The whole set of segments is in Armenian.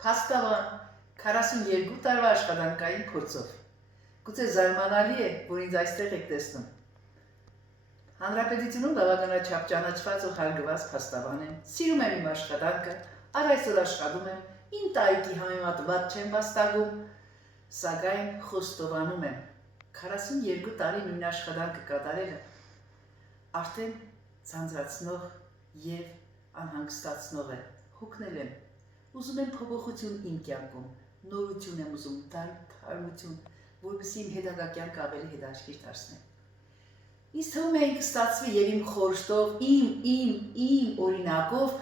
Փաստաբան 42 տարվա աշխատանքային փորձով։ Գուցե զարմանալի է, որ ինձ այստեղ եք տեսնում։ Հանրապետությունում բավականաչափ ճանաչված ու հարգված փաստաբան եմ։ Սիրում եմ իմ աշխատանքը, առ այսօր աշխատում եմ, իմ տարիքի համեմատ վատ չեմ վաստակում, սակայն խոստովանում եմ, 42 տարի նույն աշխատանքը կատարելը արդեն ցանցրացնող եւ անհանգստացնող է։ Հոգնել եմ, ուզում եմ փոփոխություն իմ կյանքում, նորություն եմ ուզում տալ, թարմություն, որպեսզի իմ հետագա կյանքը ավելի հետաքրքիր դարձնեմ։ Ինձ թվում է ինքը ստացվի եւ իմ խորհրդով, իմ օրինակով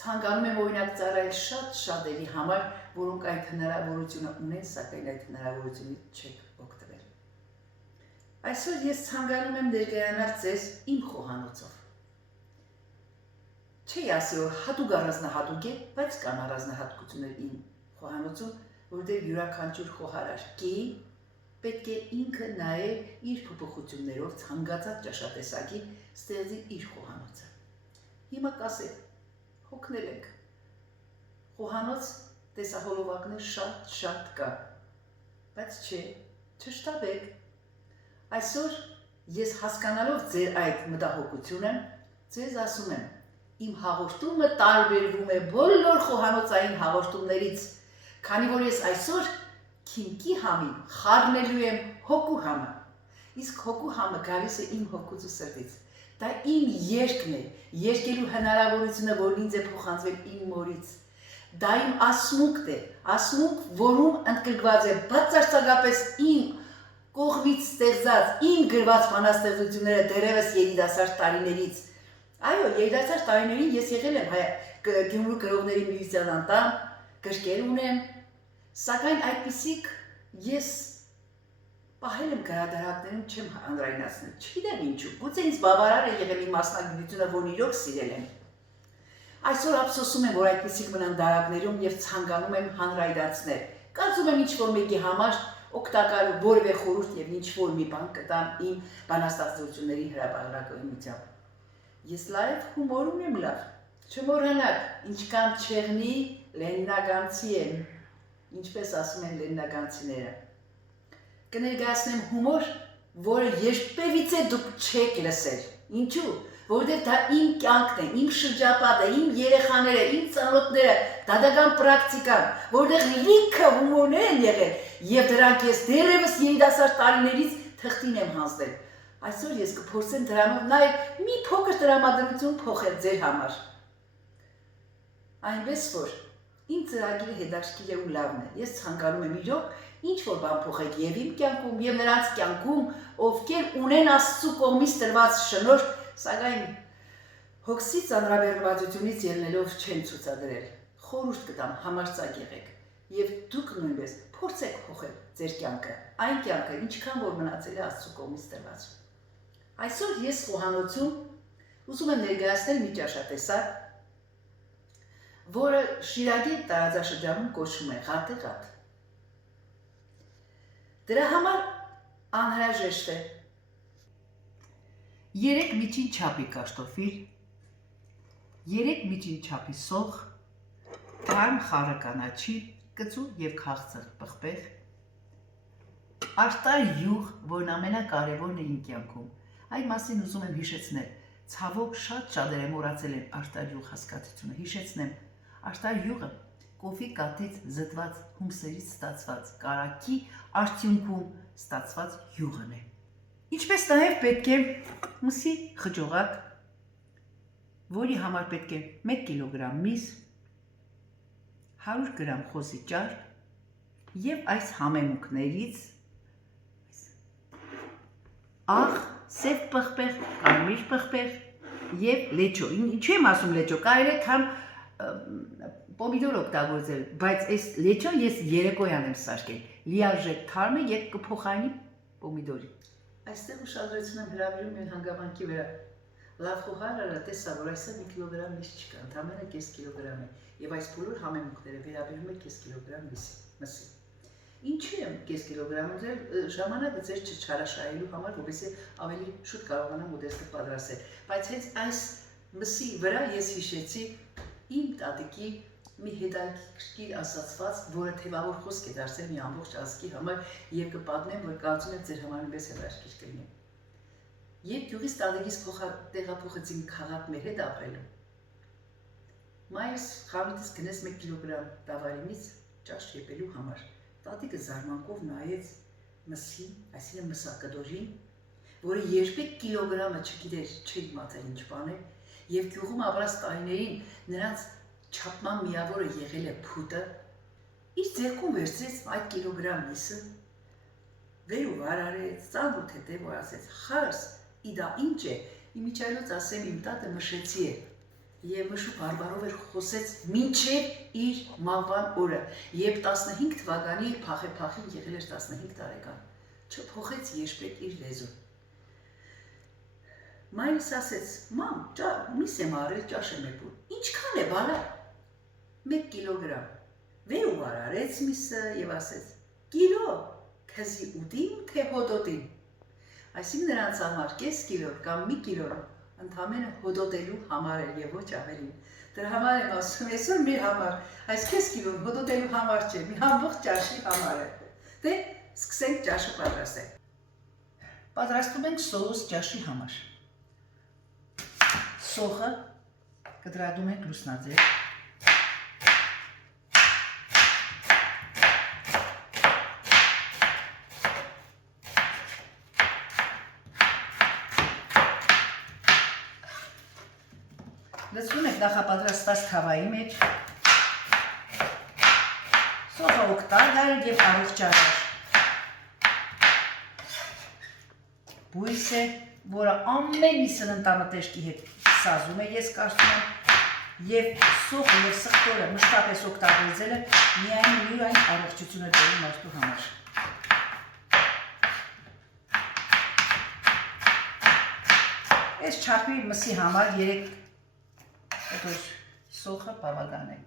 ցանկանում եմ օրինակ ծառայել շատ շատերի համար, որոնք այդ հնարավորությունը ունեն, սակայն այդ հնարավորությունից չեք օգտվել։ Այսօր ես ցանկանում եմ ներկայանալ ձեզ իմ խոհանոցով։ Չի ասի, որ հատուկ առանձնահատուկ է, բայց կան առանձնահատկություններ իմ խոհանոցում, որտեղ յուրաքանչյուր խոհարար կի պետք է ինքը նայել իր փոփոխություններով ցանկացած ճաշատեսակի ստեղծի իր խոհանոցը։ Հիմա կասեք, հոգնել ենք։ Խոհանոց տեսահոլովակներ շատ կա, բայց չշտաբեք։ Այսօր ես հասկանալով ձեր այդ մտահոգությունը, ձեզ ասում եմ, իմ հաղորդումը տարբերվում է բոլոր խոհանոցային հաղորդումներից, քանի որ ես այսօր քիմքի համին խառնելու եմ հոգու համը, իսկ հոգու համը գալիս է իմ հոգուց ու սրտից, դա իմ երգն է, երգելու հնարավորությունը, որն ինձ է փոխանցվել իմ մորից, դա իմ ասմունքն է, ասմունք, որում ընդգրկված է բացարձակապես իմ կողմից ստեղծած, իմ գրված բանաստեղծությունները դեռևս երիտասարդ տարիներից, այո, երիտասարդ տարիներին ես եղել եմ Գյումրու գրողների միության անդամ, գրքեր ունեմ, սակայն այդպիսիք ես պահել եմ գրադարաններում չեմ հանրայնացնել, չգիտեմ ինչու, գուցե ինձ բավարար է եղել իմ մասնագիտությունը, որն իրոք սիրել եմ։ Այսօր ափսոսում եմ, որ այդպիսիք մնան դարակներում եւ ցանկանում եմ հանրայնացնել։ Կարծում եմ ինչ-որ մեկի համար օգտակար որևէ խորհուրդ եւ ինչ-որ մի բան կտամ իմ բանաստեղծությունների հրապարակայնությամբ։ Ես լավ հումոր ունեմ լավ, չմոռանաք, ինչքան չեղնի լեննագանցի եմ, ինչպես ասում են լեննագանցիները։ Կներկայացնեմ հումոր, որը երբևիցե դուք չեք լսել, ինչու, որտեղ դա իմ կյանքն է, իմ շրջապատը, իմ երեխաները, իմ ծանոթները, դատական պրակտիկան, որտեղ լիքը հումորներ են եղել, եւ դրանք ես դեռևս երիտասարդ տարիներից թղթին եմ հանձնել։ Այսօր ես կփորձեմ դրանով նաև մի փոքր տրամադրություն փոխել ձեր համար։ Այնպես որ իմ ծրագիրը հետաքրքիր է ու լավն է։ Ես ցանկանում եմ իրոք ինչ-որ բան փոխել եւ իմ կյանքում եւ նրանց կյանքում, ովքեր ունեն Աստծո կողմից տրված շնորհք, սակայն հոգսի ծանրաբեռնվածությունից ելնելով չեն ցուցադրել։ Խորհուրդ կտամ, համարձակ եղեք եւ դուք նույնպես փորձեք փոխել ձեր կյանքը, այն կյանքը, ինչքան որ մնացել է Աստծո կողմից տրված։ Այսօր ես խոհանոցում ուզում եմ ներկայացնել մի ճաշատեսակ, որը Շիրակի տարածաշրջանում կոչվում է ղաթեղաթ։ Դրա համար անհրաժեշտ է 3 միջին չափի կարտոֆիլ, 3 միջին չափի սոխ, թարմ խառը կանաչի, կծու եւ քաղցր պղպեղ, արտար յուղ, որն ամենակարևորն է իմ կյանքում։ Այդ մասին ուզում եմ հիշեցնել, ցավոք շատ շատերը մոռացել են արտար յուղ հասկացությունը, հիշեցնեմ, արտար յուղը կոֆի կաթից զտված հումսերից ստացված կարագի արդյունքում ստացված յուղն է։ Ինչպես նաև պետք է մսի խճողակ, որի համար պետք է 1 կիլոգրամ միս, 100 գրամ խոզի ճար եւ այս համեմունքներից աղ, սև պղպեղ, կարմիր պղպեղ եւ լեչո։ Ինչու եմ ասում լեչո, կարելի է թարմ պոմիդոր օգտագործել, բայց այս լեչոն ես երեկոյան եմ սարքել, լիարժեք թարմ է եւ կփոխարինի պոմիդորի։ Այստեղ ուշադրություն եմ հրավիրում մի հանգամանքի վրա։ Լավ խոհարարը տեսա, որ այսօր 1 կիլոգրամ միս չկա, ընդամենը կես կիլոգրամ է եւ այս բոլոր համեմունքները վերաբերում է կես կիլոգրամ մսի։ Ինչու եմ կես կիլոգրամ ուզել, ժամանակը ձեր չչարաշահելու համար, որպեսզի ավելի շուտ կարողանամ ուտեստը պատրաստել։ Բայց հենց այս մսի վրա ես հիշեցի իմ տատիկի մի հետաքրքիր ասացված, որը թևավոր խոսք է դարձել մի ամբողջ ազգի համար եւ կպատմեմ, որ կարծում եմ ձեր համար նույնպես հետաքրքիր կլինի։ Երբ գյուղից տանեգից տեղափոխեցին քաղաք մեր հետ ապրելու, մայրս խանութից գնեց 1 կիլոգրամ դավարինից ճաշ եփելու համար։ Տատիկը զարմանքով նայեց մսին, այսինքն մսակդորին, որը երբեք կիլոգրամը չգիտեր, չէր իմացել ինչ բան է, եւ գյուղում ապրած տարիներին նրանց չափման միավորը եղել է փուտը, իր ձեռքում վերցրեց այդ կիլոգրամ միսը, վեր ու վար արեց, ծանոթ հետև որ ասեց, խարս, իդա ինչ է, իմիջայլոց ասեմ իմ տատը մշեցի է, եւ մշու բարբարով էր խոսեց մինչև իր մահվան օրը, երբ 15 թվականի փախին եղել էր 15 տարեկան, չփոխեց երբեք իր լեզուն։ Մայրս ասեց, մամ, միս եմ արել, ճաշ եմ եփում, ինչքան է բալա։ 1 կիլոգրամ, վեր ու վար արեց միսը եւ ասեց, կիլո, քզի ուտին, թե հոդոտին։ Այսինքն նրանց համար կես կիլո կամ մի կիլո ընդամենը հոդոտելու համար էր եւ ոչ ավելին։ Դրա համար եմ ասում, այսօր մեր համար այս կես կիլոն հոդոտելու համար չէ, մի ամբողջ ճաշի համար է։ Դե սկսենք ճաշը պատրաստել։ Պատրաստում ենք սոուս ճաշի համար։ Սոխը կտրատում ենք լուսնաձև։ Լցնում ենք նախապատրաստած քավայի մեջ։ Սոխը օգտակար եւ առողջարար։ Բույս է, որը ամեն մի սննդամթերքի հետ սազում է, ես կարծում եմ, եւ սոխը եւ սխտորը մշտապես օգտագործելը միայն յուրային առողջություն է բերում մարդու համար։ Այս չափի մսի համար 3 կտոր սոխը բավական է։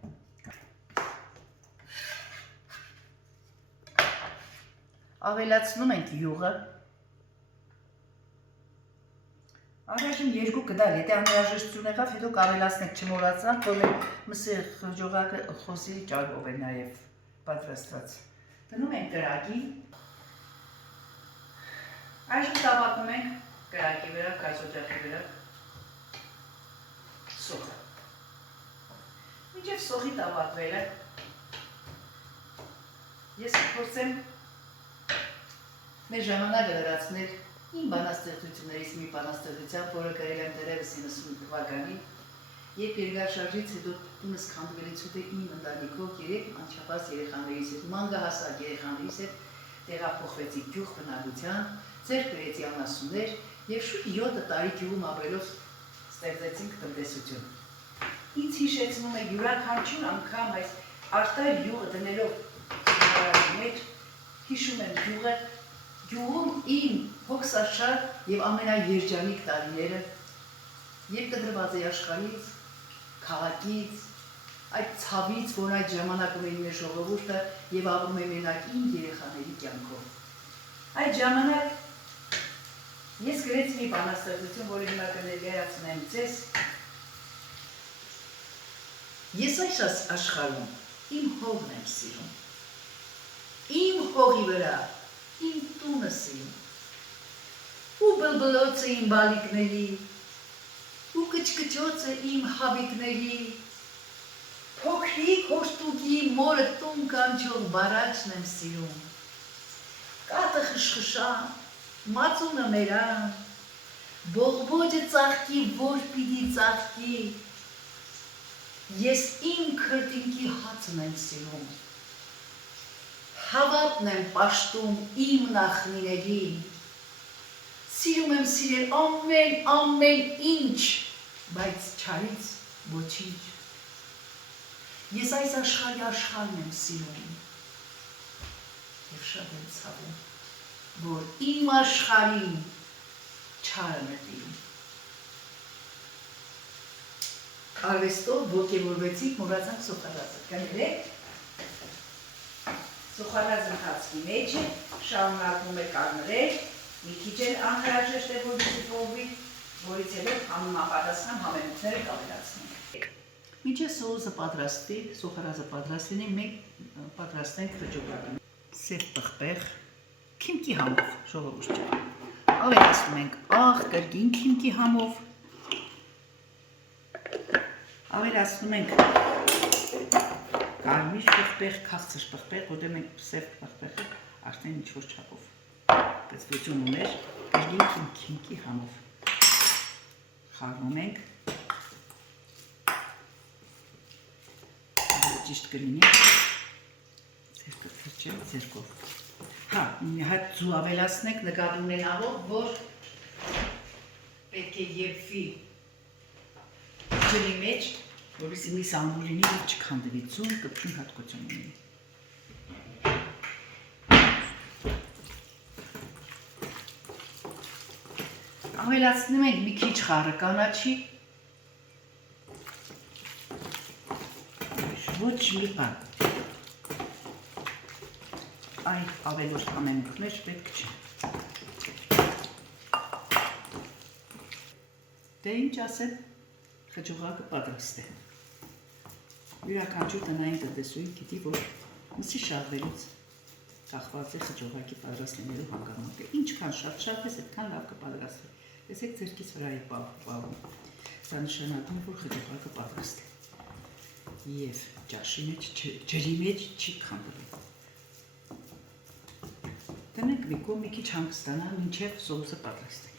Ավելացնում ենք յուղը։ Առայժմ 2 կդալ, եթե անհրաժեշտություն եղավ, հետո կավելացնենք չմոռացանք, որ մեր մսի խրճողակը խոսի ճարպով է նաև պատրաստված։ Դնում ենք կրակի։ Այժմ տապակում ենք կրակի վրա, կայսօջախի վրա սոխը։ Մինչև սոխի տապակվելը ես կփորձեմ մեր ժամանակը լրացնել իմ բանաստեղծություններից մի բանաստեղծությամբ, որը գրել եմ դեռևս 90 թվականին, երբ երկարաշարժից հետո տունս քանդվելուց հետո իմ ընտանիքով 3 անչափահաս երեխաներից հետ, մանկահասակ երեխաներից հետ տեղափոխվեցի գյուղ բնակության, ձեռք բերեցի անասուններ եւ շուտ 7 տարի գյուղում ապրելով ստեղծեցինք տնտեսություն։ Ինձ հիշեցնում է յուրաքանչյուր անգամ այս արտար յուղը դնելով հարավի մեջ, հիշում եմ գյուղում իմ հոգսաշար եւ ամենաերջանիկ տարիները, երբ կտրված է աշխարհից, քաղաքից, այդ ցավից, որ այդ ժամանակում էին մեր ժողովուրդը եւ ապրում է մենակ իմ երեխաների կյանքով։ Այդ ժամանակ ես գրեցի մի բանաստեղծություն, որը հիմա կներկայացնեմ ձեզ։ Ես այս աշխարհում իմ հողն եմ սիրում։ Իմ հողի վրա իմ տունը սիրում, ու բլբլոցը իմ բալիկների, ու կչկչոցը իմ հավիկների, փոքրիկ հոշտուկի մորը տուն կանչող բարաչն եմ սիրում, կատը խշխշան, մածունը մերան, բողբոջը ծաղկի, որ պիտի ծաղկի, ես իմ քրտինքի հացն եմ սիրում, հավատն եմ պաշտում իմ նախնիներին, սիրում եմ սիրել ամեն ինչ, բայց չարից ոչինչ, ես այս աշխարհի աշխարհն եմ սիրում, և շատ եմ ցավում, որ իմ աշխարհին չարն է տիրում։ Արվեստով ոգևորվեցինք, մոռացանք սոխարածը, կներեք։ Սոխարած ընթացքի մեջ է, շարունակվում է կարմրել, մի քիչ էլ անհրաժեշտ է, որ պողվի, որից հետո համապատասխան համեմունքները կավելացնենք։ Մինչև սոուսը պատրաստվի, սոխարազը պատրաստ լինի, մենք պատրաստենք խճուղակը։ Սև պղպեղ, քիմքի համով, ժողովուրդ ջան։ Ավելացնում ենք աղ, կրկին քիմքի համով։ Ավելացնում ենք կարմիր պղպեղ, քաղցր պղպեղ, որտեղ մենք սև պղպեղը արդեն ինչ-որ չափով գծվություն ուներ, կրկին քիմքի համով։ Խառնում ենք։ Ճիշտ կլինի, ձերքով չէ, ձերքով։ Հա, մի հատ ձու ավելացնենք, նկատում ենք աղով, որ պետք է եփվի ջրի մեջ, որովհետեւ մի սանուր լինի ու չքանդվի, ձուն կպչուն հատկություն ունի։ Ավելացնում ենք մի քիչ խառը կանաչի, ոչ մի բան, այն ավելորդ ամենուքներ պետք չէ։ Դե ինչ ասեմ, խճուղակը պատրաստ է։ Յուրաքանչյուր տնային տնտեսուհի գիտի, որ մսի շարվելուց կախված է խճուղակի պատրաստ լինելու հանգամանքը։ Ինչքան շատ շարվես, այդքան լավ կպատրաստվի։ Տեսեք ձերքից վրա է պահում։ Սա նշանակում է, որ խճուղակը պատրաստ է։ Եվ ճաշի մեջ, ջրի մեջ չի քանդվի։ Տնենք մի կողմ մի քիչ հանգստանալ, մինչև սոուսը պատրաստենք։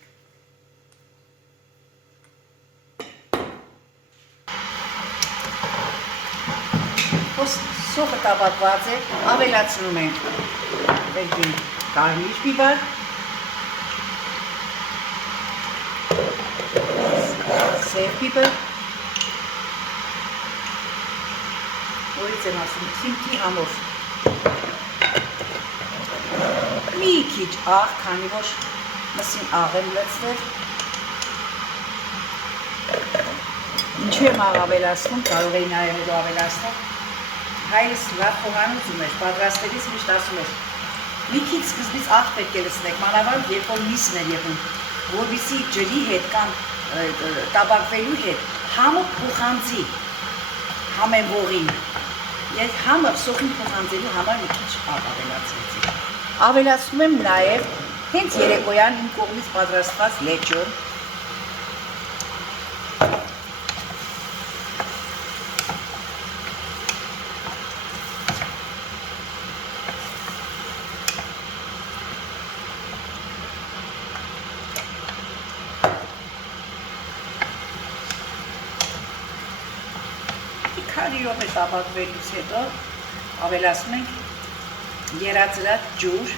Սոխը տապակված է, ավելացնում ենք կրկին կարմիր բիբար, սև բիբար, որից եմ ասում քիմքի համով, մի քիչ աղ, քանի որ մսին աղ եմ լցնել, ինչու եմ աղ ավելացնում, կարող էի նաև հետո ավելացնել, հայրս լավ խոհանոցում էր, պատրաստելիս միշտ ասում էր, մի քիչ սկզբից աղ պետք է լցնեք, մանավանդ երբ որ միսն էր եղում, որպեսզի ջրի հետ կամ տապակվելու հետ համը փոխանցի համևողին, ես համը սոխին փոխանցելու համար մի քիչ աղ ավելացրեցի։ Ավելացնում եմ նաև հենց երեկոյան իմ կողմից պատրաստված լեչոն, քանի րոպե տապակվելուց հետո ավելացնում ենք երածրած ջուր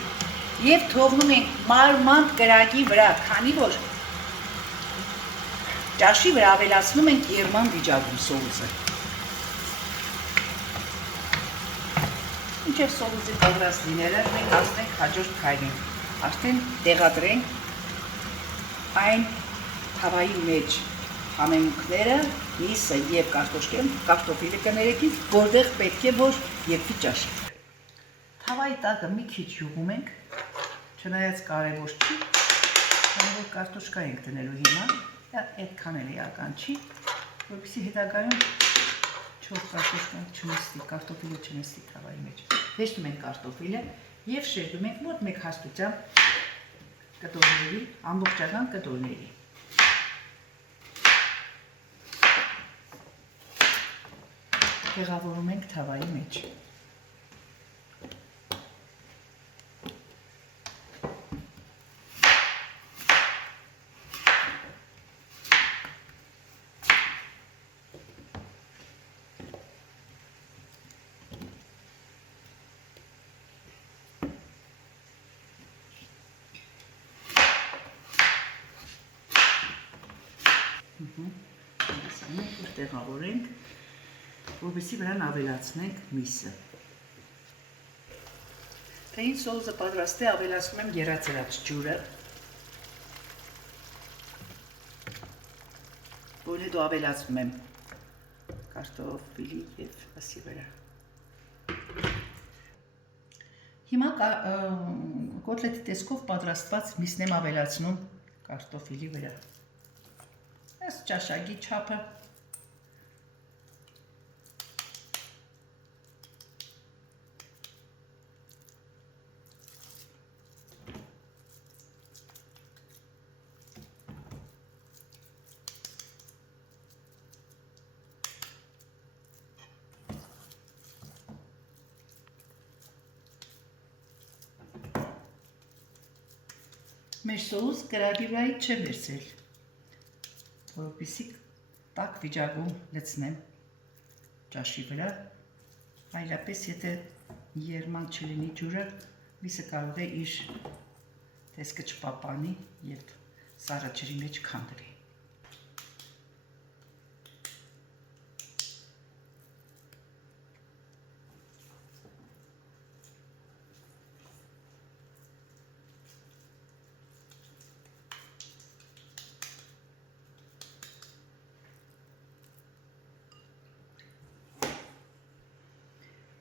և թողնում ենք մարմանդ կրակի վրա, քանի որ ճաշի վրա ավելացնում ենք երման վիճակում սոուսը։ Մինչև սոուսի պատրաստ լինելը մենք հասնենք հաջորդ քայլին, արդեն տեղադրենք այն թավայի մեջ համեմունքները, միսը և կարտոֆիլը կներեքից, որտեղ պետք է որ եփվի ճաշի։ Թավայի տակը մի քիչ յուղում ենք, չնայած կարևոր չի, քանի որ կարտոշկա ենք դնելու հիմա, այդքան էլ էական չի, որպեսզի հետագայում չոր կարտոշկան չնստի, կարտոֆիլը չնստի թավայի մեջ։ Վերցնում ենք կարտոֆիլը և շերտում ենք մոտ մեկ հաստությամբ կտորների, ամբողջական կտորների։ Տեղավորում ենք թավայի մեջ։ Տեղավորենք, որպեսզի վրան ավելացնենք միսը։ Թե ինչ սոուսը պատրաստ է, ավելացնում եմ երածրած ջուրը, որ հետո ավելացնում եմ կարտոֆիլի և մսի վրա։ Հիմա կոտլետի տեսքով պատրաստված միսն եմ ավելացնում կարտոֆիլի վրա։ Այս ճաշակի չափը Մեր սոուս կրակի վրայից չեմ վերցրել, որովհետեւ տաք վիճակում լցնեմ ճաշի վրա, այլապես եթե երման չլինի ջուրը, միսը կարող է իր տեսքը չպապանի եւ սառը ջրի մեջ քանդվի։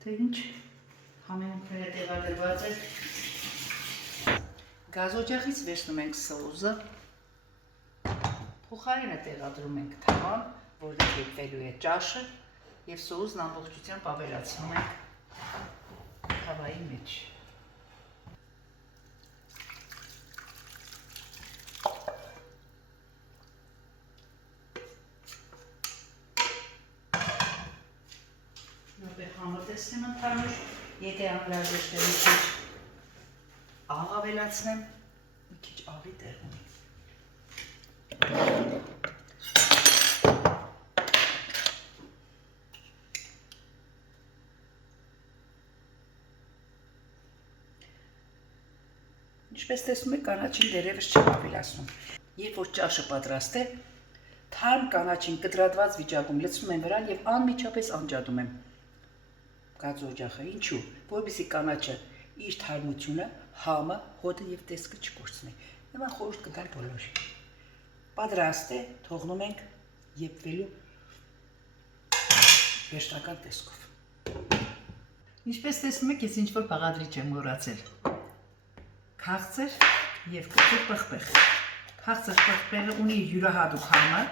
Թե ինչ համենքները տեղադրված է, գազօջախից վերցնում ենք սոուսը, փոխարենը տեղադրում ենք թավան, որտեղ եփվելու է ճաշը, եւ սոուսն ամբողջությամբ ավելացնում ենք թավայի մեջ։ Համը տեսնեմ ընդհանուր, եթե անհրաժեշտ է մի քիչ աղ ավելացնեմ, մի քիչ աղի տեղ ունի։ Ինչպես տեսնում եք, կանաչին դերևս չեմ ավելացնում։ Երբ որ ճաշը պատրաստ է, թարմ կանաչին կտրատված վիճակում լցնում եմ վրան եւ անմիջապես անջատում եմ գազօջախը, ինչու, որպեսզի կանաչը իր թարմությունը, համը, հոտը եւ տեսքը չկորցնի։ Հիմա խորհուրդ կտամ բոլորին։ Պատրաստ է, թողնում ենք եփվելու վերջնական տեսքով։ Ինչպես տեսնում եք, ես ինչ-որ բաղադրիչ եմ մոռացել։ Քաղցր եւ կծու պղպեղ։ Քաղցր պղպեղը ունի յուրահատուկ համը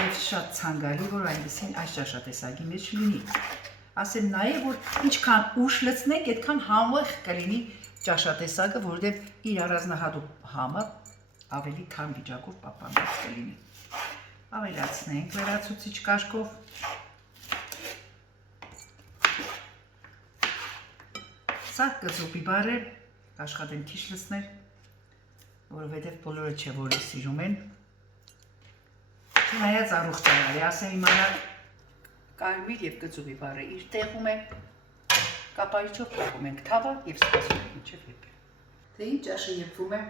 եւ շատ ցանկալի, որ այնպեսին այս ճաշատեսակի մեջ լինի։ Ասեմ նաև, որ ինչքան ուշ լցնենք, այդքան համեղ կլինի ճաշատեսակը, որովհետև իր առանձնահատուկ համը ավելի թարմ վիճակով պահպանված կլինի։ Ավելացնենք լրացուցիչ կաշկով։ Սա կծու բիբար է, աշխատեմ քիչ լցնել, որովհետև բոլորը չէ, որ սիրում են։ Չնայած առողջ է, ասեմ իմանալ կարմիր եւ կծու բիբարը իր տեղում է, կապարիչով կապում ենք թավը եւ սպասում ենք մինչեւ եփի։ Թե ինչ ճաշը եփվում է,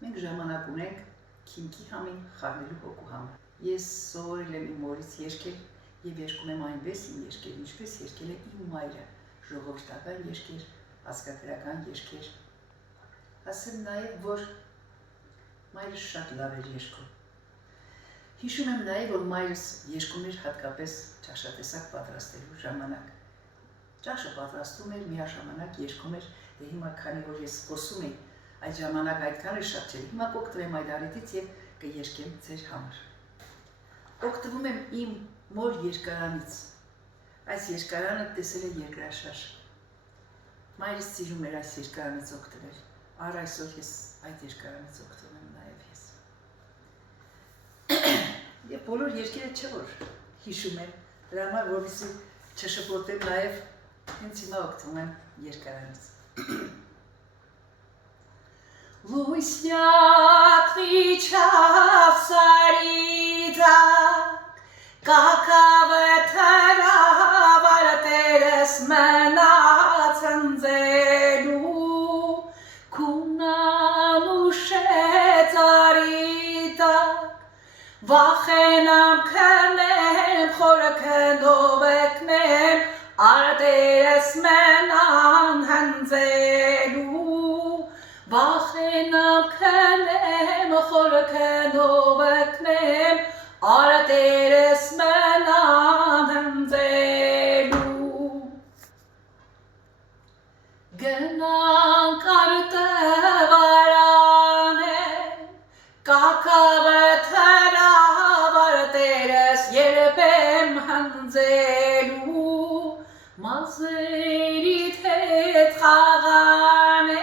մենք ժամանակ ունենք քիմքի համին խառնելու հոգու համը։ Ես սովորել եմ իմ մորից երգել եւ երգում եմ այնպես իմ երգեր, ինչպես երգել է իմ մայրը, ժողովրդական երգեր, ազգագրական երգեր։ Ասեմ նաեւ, որ մայրս շատ լավ էր երգում։ Հիշում եմ նաև, որ մայրս երգում էր հատկապես ճաշատեսակ պատրաստելու ժամանակ։ Ճաշը պատրաստում էր, միաժամանակ երգում էր, դե հիմա քանի որ ես խոսում եմ, այդ ժամանակ այդքան է շատ չէր։ Հիմա կօգտվեմ այդ առիթից եւ կերգեմ ձեր համար։ Օգտվում եմ իմ մոր երկարանից։ Այս երկարանը տեսել է երկրաշարժ։ Մայրս սիրում էր այս երկարանից օգտվել։ Առ այսօր ես այդ երկարանից օգտվում եմ նաև ես։ Եվ բոլոր երկերը չէ որ հիշում եմ, դրա համար որովհետեւ չշփոթեմ նաև հենց հիմա օգտվում եմ երկարանից։ Լույսյակ վիճավ սարիդա կակավը թրավար տերս մնաց ընձելու կունան ուշեց արիդա Վախենամ քնեմ, խորը քնով եկնեմ, արտերս մենան հնձելու Վախենամ քնեմ, խորը քնով եկնեմ, արտերս մենան հնձելու Գնանք արտվարանել, կակավը Մազերիդ հետ խաղան է,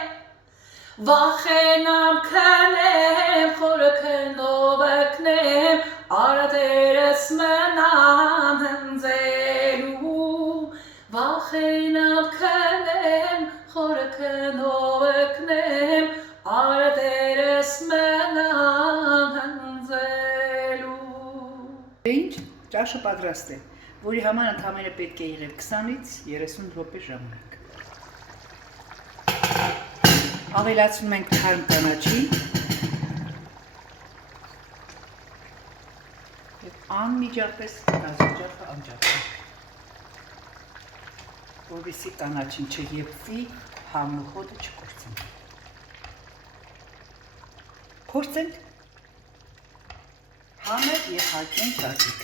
վախենամ քնեմ, խորը քնով եկնեմ, արտերս մնան հնձելու, վախենամ քնեմ, խորը քնով եկնեմ, արտերս ես մենամ հնձելու։ Ինչ, ճաշը պատրաստ է, որի համար ընդամենը պետք է եղել 20-ից 30 րոպե ժամանակ։ Ավելացնում ենք թարմ կանաչի և անմիջապես գազօջախը անջատենք, որպեսզի կանաչին չեփվի, համն ու հոտը չկորցնի։ Փորձենք համը և հարկենք գազիկ։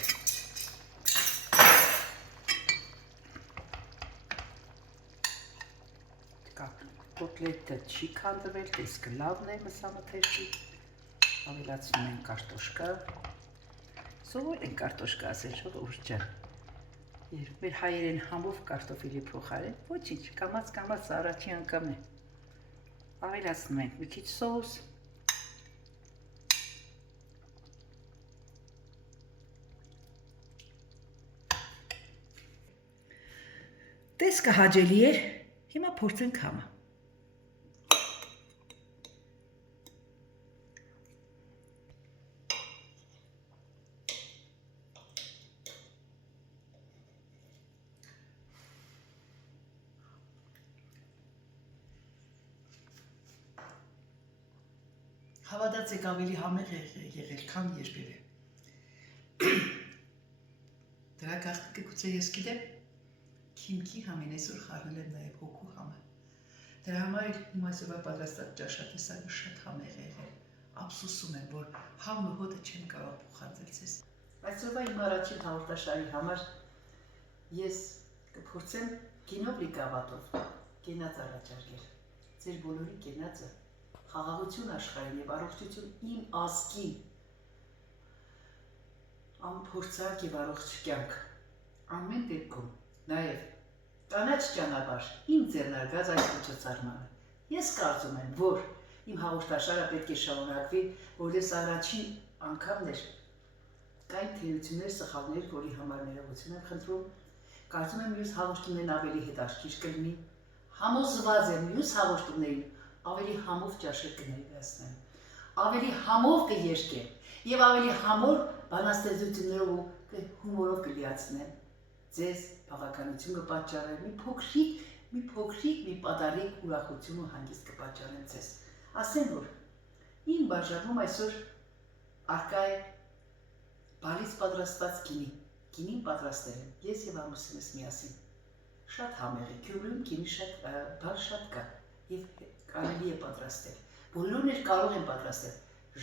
Կոտլետը չի քանդվել, տեսքը լավն է մսամթերքի, ավելացնում ենք կարտոշկա, սովոր ենք կարտոշկա ասել, ժողովուրդ ջան, երբ մեր հայերեն համով կարտոֆիլի փոխարեն, ոչինչ, կամաց առաջի անգամն է, ավելացնում ենք մի քիչ սոուս, տեսքը հաճելի է, հիմա փորձենք համը։ Հավատաց եք ավելի համեղ եղել, քան երբևէ։ Դրա գաղտնիքը գուցե ես գիտեմ, քիմքի համին այսօր խառնել եմ նաև հոգու համը։ Դրա համար էլ իմ այսօրվա պատրաստած ճաշատեսակը շատ համեղ է եղել։ Ափսոսում եմ, որ համն ու հոտը չեմ կարող փոխանցել ձեզ։ Այսօրվա իմ առաջին հաղորդաշարի համար ես կփորձեմ գինովլի գավաթով կենաց առաջարկել։ Ձեր բոլորի կենացը խաղաղություն աշխարհին եւ առողջություն իմ ազգին, անփորձակ եւ առողջ կյանք, ամեն դեպքում, նաեւ կանաչ ճանապարհ, իմ ձեռնարկած այս միջոցառմանը։ Ես կարծում եմ, որ իմ հաղորդաշարը պետք է շարունակվի, որպես առաջին անգամն էր, կային թերություններ, սխալներ, որի համար ներողություն եմ խնդրում, կարծում եմ մյուս հաղորդումներն ավելի հետաքրքիր կլինի, համոզված եմ մյուս հաղորդումներին ավելի համով ճաշեր կներկայացնեմ, ավելի համով կերկեմ եւ ավելի համով բանաստեղծություններով ու հումորով կլիացնեմ։ Ձեզ բավականություն կպատճառեմ, մի փոքրիկ, մի պատարիկ ուրախություն ու հանգիստ կպատճառեմ ձեզ։ Ասեմ, որ իմ բաժանում այսօր արկա է բալից պատրաստված գինին պատրաստել եմ, ես եւ ամուսինս միասին։ Շատ համեղ է, Գյումրիում գինի բալ շատ կա եւ կարելի է պատրաստել։ Բոլորն էլ կարող են պատրաստել,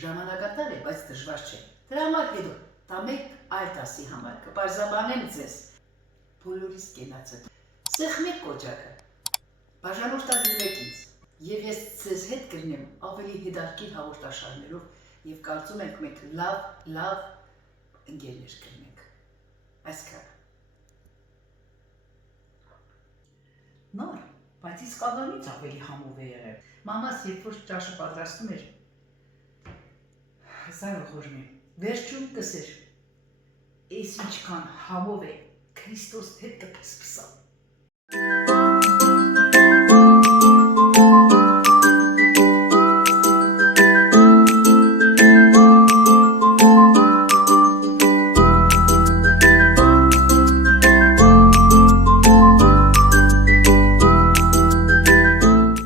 ժամանակատար է, բայց դժվար չէ։ Դրա համար հետո դա մեկ այլ դասի համար կպարզաբանեմ ձեզ բոլորիս կենացը։ Սեղմեք կոճակը, բաժանորդագրվեք ինձ, եւ ես ձեզ հետ կլինեմ ավելի հետաքրքիր հաղորդաշարներով եւ կարծում ենք մենք լավ ընկերներ կլինենք։ Այսքան։ Նոր, բայց իսկականից ավելի համով է եղել։ Մամաս երբ որ ճաշը պատրաստում էր, զարոխորմի, վերջում կսեր, էս ինչքան համով է, Քրիստոս հետ կպես